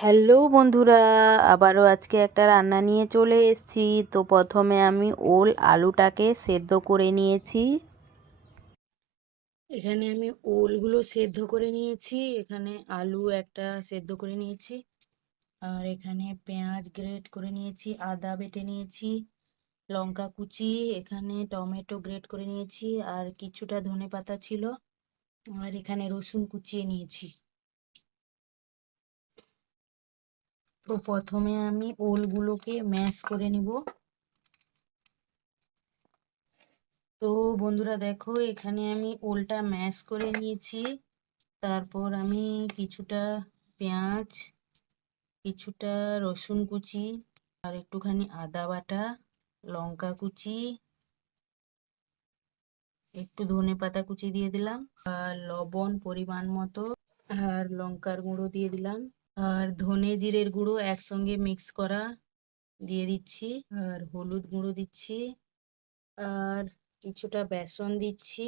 Hello বন্ধুরা, আবারও আজকে একটা রান্না নিয়ে চলে এসেছি। তো প্রথমে আমি আলুটাকে সেদ্ধ করে নিয়েছি। এখানে আমি ওলগুলো সেদ্ধ করে নিয়েছি। এখানে আলু একটা সেদ্ধ করে নিয়েছি। আর এখানে পেঁয়াজ গ্রেট করে নিয়েছি, আদা বেটে নিয়েছি, লঙ্কা কুচি, এখানে টমেটো গ্রেট করে নিয়েছি, আর কিছুটা ধনেপাতা ছিল, আর এখানে রসুন কুচিয়ে নিয়েছি। তো প্রথমে আমি ওলগুলোকে ম্যাশ করে নিব। তো বন্ধুরা দেখো, এখানে আমি ওলটা ম্যাশ করে নিয়েছি। তারপর আমি কিছুটা পেঁয়াজ, কিছুটা রসুন কুচি, আর একটুখানি আদা বাটা, লঙ্কা কুচি, একটু ধনেপাতা কুচি দিয়ে দিলাম, আর লবণ পরিমাণ মতো, আর লঙ্কার গুঁড়ো দিয়ে দিলাম, আর ধনে জিরের গুঁড়ো একসঙ্গে মিক্স করা দিয়ে দিচ্ছি, আর হলুদ গুঁড়ো দিচ্ছি, আর কিছুটা বেসন দিচ্ছি।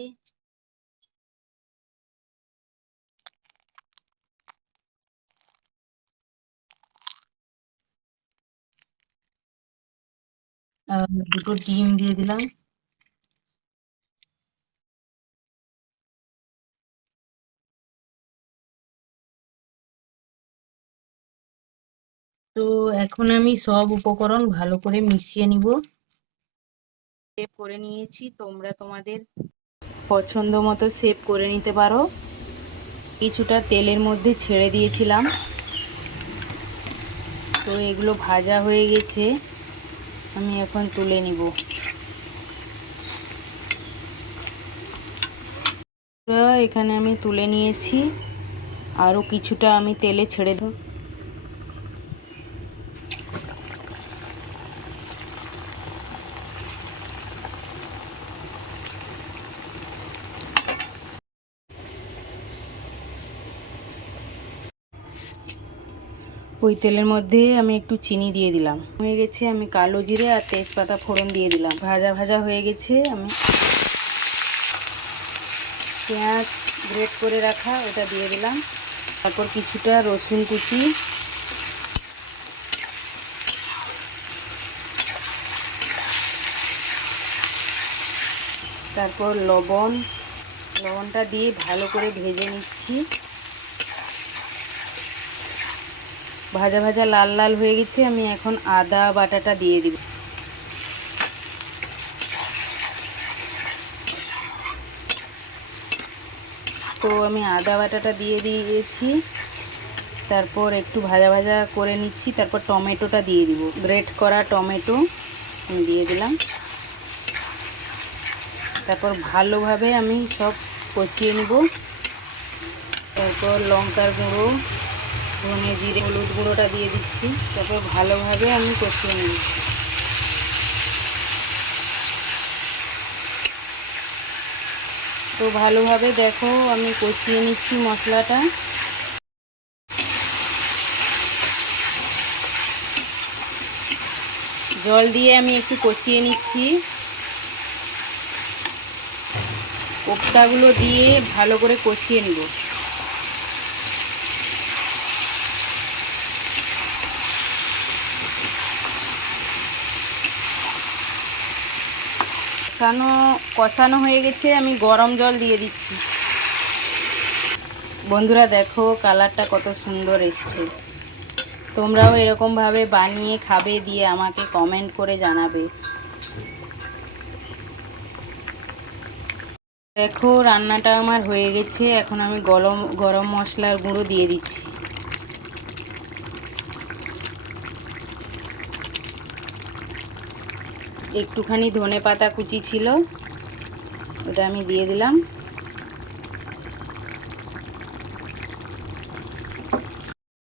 আর দুটো ডিম দিয়ে দিলাম। তো এখন আমি সব উপকরণ ভালো করে মিশিয়ে নিব। শেপ করে নিয়েছি, তোমরা তোমাদের পছন্দ মতো শেপ করে নিতে পারো। কিছুটা তেলের মধ্যে ছেড়ে দিয়েছিলাম। তো এগুলো ভাজা হয়ে গেছে, আমি এখন তুলে নিব। এখানে আমি তুলে নিয়েছি, আরও কিছুটা আমি তেলে ছেড়ে দেব। ওই তেলের মধ্যে আমি একটু চিনি দিয়ে দিলাম। হয়ে গেছে, আমি কালো জিরে আর তেজপাতা ফোড়ন দিয়ে দিলাম। ভাজা ভাজা হয়ে গেছে, আমি পেঁয়াজ গ্রেট করে রাখা ওটা দিয়ে দিলাম। তারপর কিছুটা রসুন কুচি, তারপর লবণটা দিয়ে ভালো করে ভেজে নিচ্ছি। ভাজা ভাজা লাল লাল হয়ে গেছে, আমি এখন আদা বাটাটা দিয়ে দিব। তো আমি আদা বাটাটা দিয়ে দিয়েছি। তারপর একটু ভাজা ভাজা করে নিচ্ছি। তারপর টমেটোটা দিয়ে দিব, গ্রেট করা টমেটো আমি দিয়ে দিলাম। তারপর ভালোভাবে আমি সব কষিয়ে নিব। তারপর লঙ্কার গুঁড়ো, ধনে জিরে হলুদ গুঁড়োটা দিয়ে দিচ্ছি। তারপর ভালোভাবে আমি কষিয়ে নিব। তো ভালোভাবে দেখো, আমি কষিয়ে নিচ্ছি মশলাটা। জল দিয়ে আমি একটু কষিয়ে নিচ্ছি। কোপ্তাগুলো দিয়ে ভালো করে কষিয়ে নিব। কষানো হয়ে গেছে, আমি গরম জল দিয়ে দিচ্ছি। বন্ধুরা দেখো, কালারটা কত সুন্দর এসছে। তোমরাও এরকমভাবে বানিয়ে খাবে, দিয়ে আমাকে কমেন্ট করে জানাবে। দেখো রান্নাটা আমার হয়ে গেছে। এখন আমি গরম মশলার গুঁড়ো দিয়ে দিচ্ছি। একটুখানি ধনেপাতা কুচি ছিল, ওটা আমি দিয়ে দিলাম।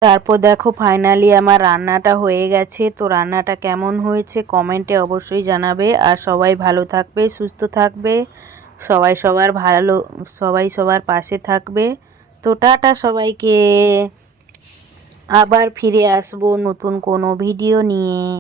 তারপর দেখো ফাইনালি আমার রান্নাটা হয়ে গেছে। তো রান্নাটা কেমন হয়েছে কমেন্টে অবশ্যই জানাবে। আর সবাই ভালো থাকবে, সুস্থ থাকবে, সবাই সবার পাশে থাকবে। তো টাটা সবাইকে। আবার ফিরে আসবো নতুন কোনো ভিডিও নিয়ে।